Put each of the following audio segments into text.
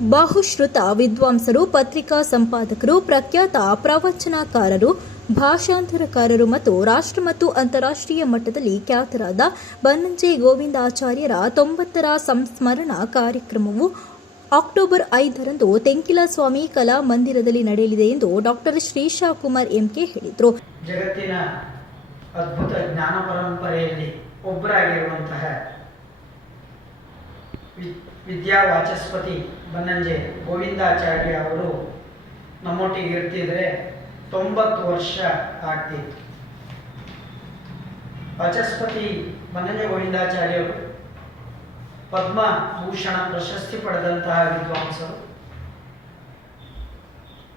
ಬಹುಶ್ರುತ ವಿದ್ವಾಂಸರು, ಪತ್ರಿಕಾ ಸಂಪಾದಕರು, ಪ್ರಖ್ಯಾತ ಪ್ರವಚನಕಾರರು, ಭಾಷಾಂತರಕಾರರು ಮತ್ತು ರಾಷ್ಟ್ರ ಮತ್ತು ಅಂತಾರಾಷ್ಟ್ರೀಯ ಮಟ್ಟದಲ್ಲಿ ಖ್ಯಾತರಾದ ಬನ್ನಂಜೆ ಗೋವಿಂದಾಚಾರ್ಯರ ತೊಂಬತ್ತರ ಸಂಸ್ಮರಣ ಕಾರ್ಯಕ್ರಮವು ಅಕ್ಟೋಬರ್ ಐದರಂದು ತೆಂಕಿಲಸ್ವಾಮಿ ಕಲಾ ಮಂದಿರದಲ್ಲಿ ನಡೆಯಲಿದೆ ಎಂದು ಡಾಕ್ಟರ್ ಶ್ರೀಶಾ ಕುಮಾರ್ ಎಂಕೆ ಹೇಳಿದರು. ಜಗತ್ತಿನ ಅದ್ಭುತ ಜ್ಞಾನ ಪರಂಪರೆಯಲ್ಲಿ ಒಬ್ಬರಾಗಿರುವಂತಹ ವಿದ್ಯಾ ವಾಚಸ್ಪತಿ ಬನ್ನಂಜೆ ಗೋವಿಂದಾಚಾರ್ಯ ಅವರು ನಮ್ಮೊಟ್ಟಿಗೆ ಇರ್ತಿದ್ರೆ ತೊಂಬತ್ತು ವರ್ಷ ಆಗ್ತಿತ್ತು. ವಾಚಸ್ಪತಿ ಬನ್ನಂಜೆ ಗೋವಿಂದಾಚಾರ್ಯರು ಪದ್ಮಭೂಷಣ ಪ್ರಶಸ್ತಿ ಪಡೆದಂತಹ ವಿದ್ವಾಂಸರು.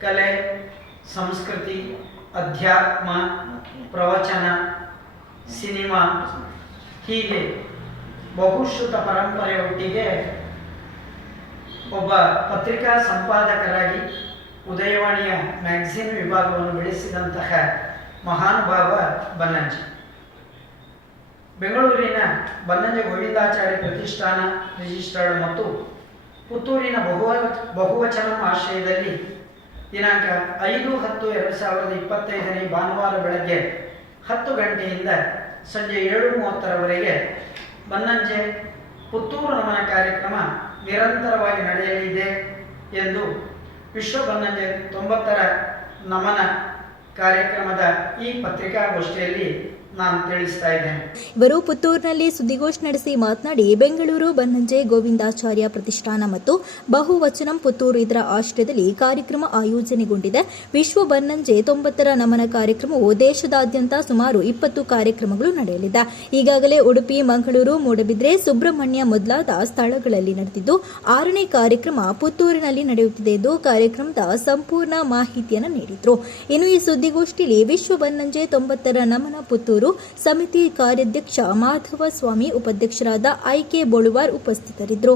ಕಲೆ, ಸಂಸ್ಕೃತಿ, ಅಧ್ಯಾತ್ಮ, ಪ್ರವಚನ, ಸಿನಿಮಾ ಹೀಗೆ ಬಹುಶ್ರುತ ಪರಂಪರೆಯೊಟ್ಟಿಗೆ ಒಬ್ಬ ಪತ್ರಿಕಾ ಸಂಪಾದಕರಾಗಿ ಉದಯವಾಣಿಯ ಮ್ಯಾಗಝಿನ್ ವಿಭಾಗವನ್ನು ಬೆಳೆಸಿದಂತಹ ಮಹಾನುಭಾವ ಬನ್ನಂಜಿ. ಬೆಂಗಳೂರಿನ ಬನ್ನಂಜೆ ಗೋವಿಂದಾಚಾರ್ಯ ಪ್ರತಿಷ್ಠಾನ ರಿಜಿಸ್ಟ್ರಾರ್ಡ್ ಮತ್ತು ಪುತ್ತೂರಿನ ಬಹುವ, ಬಹುವಚನ ಆಶ್ರಯದಲ್ಲಿ ದಿನಾಂಕ ಐದು ಹತ್ತು ಎರಡು ಸಾವಿರದ ಇಪ್ಪತ್ತೈದನೇ ಭಾನುವಾರ ಬೆಳಗ್ಗೆ ಹತ್ತು ಗಂಟೆಯಿಂದ ಸಂಜೆ ಏಳು ಮೂವತ್ತರವರೆಗೆ ಬನ್ನಂಜೆ ಪುತ್ತೂರು ನಮನ ಕಾರ್ಯಕ್ರಮ ನಿರಂತರವಾಗಿ ನಡೆಯಲಿದೆ ಎಂದು ವಿಶ್ವ ಬನ್ನಂಜೆ ತೊಂಬತ್ತರ ನಮನ ಕಾರ್ಯಕ್ರಮದ ಈ ಪತ್ರಿಕಾಗೋಷ್ಠಿಯಲ್ಲಿ ನಾನು ತಿಳಿಸ್ತಾ ಇವರು ಪುತ್ತೂರಿನಲ್ಲಿ ಸುದ್ದಿಗೋಷ್ಠಿ ನಡೆಸಿ ಮಾತನಾಡಿ, ಬೆಂಗಳೂರು, ಬನ್ನಂಜೆ, ಗೋವಿಂದಾಚಾರ್ಯ ಪ್ರತಿಷ್ಠಾನ ಮತ್ತು ಬಹುವಚನಂ ಪುತ್ತೂರು ಇದರ ಆಶ್ರಯದಲ್ಲಿ ಕಾರ್ಯಕ್ರಮ ಆಯೋಜನೆಗೊಂಡಿದೆ. ವಿಶ್ವ ಬನ್ನಂಜೆ ತೊಂಬತ್ತರ ನಮನ ಕಾರ್ಯಕ್ರಮವು ದೇಶದಾದ್ಯಂತ ಸುಮಾರು ಇಪ್ಪತ್ತು ಕಾರ್ಯಕ್ರಮಗಳು ನಡೆಯಲಿದೆ. ಈಗಾಗಲೇ ಉಡುಪಿ, ಮಂಗಳೂರು, ಮೂಡಬಿದ್ರೆ, ಸುಬ್ರಹ್ಮಣ್ಯ ಮೊದಲಾದ ಸ್ಥಳಗಳಲ್ಲಿ ನಡೆದಿದ್ದು, ಆರನೇ ಕಾರ್ಯಕ್ರಮ ಪುತ್ತೂರಿನಲ್ಲಿ ನಡೆಯುತ್ತಿದೆ ಎಂದು ಕಾರ್ಯಕ್ರಮದ ಸಂಪೂರ್ಣ ಮಾಹಿತಿಯನ್ನು ನೀಡಿದರು. ಇನ್ನು ಈ ಸುದ್ದಿಗೋಷ್ಠಿಯಲ್ಲಿ ವಿಶ್ವ ಬನ್ನಂಜೆ ತೊಂಬತ್ತರ ನಮನ ಪುತ್ತೂರು ಸಮಿತಿ ಕಾರ್ಯಾಧ್ಯಕ್ಷ ಮಾಧವ ಸ್ವಾಮಿ ಉಪಾಧ್ಯಕ್ಷರಾದ ಐಕೆ ಬೋಳುವಾರ್ ಉಪಸ್ಥಿತರಿದ್ದರು.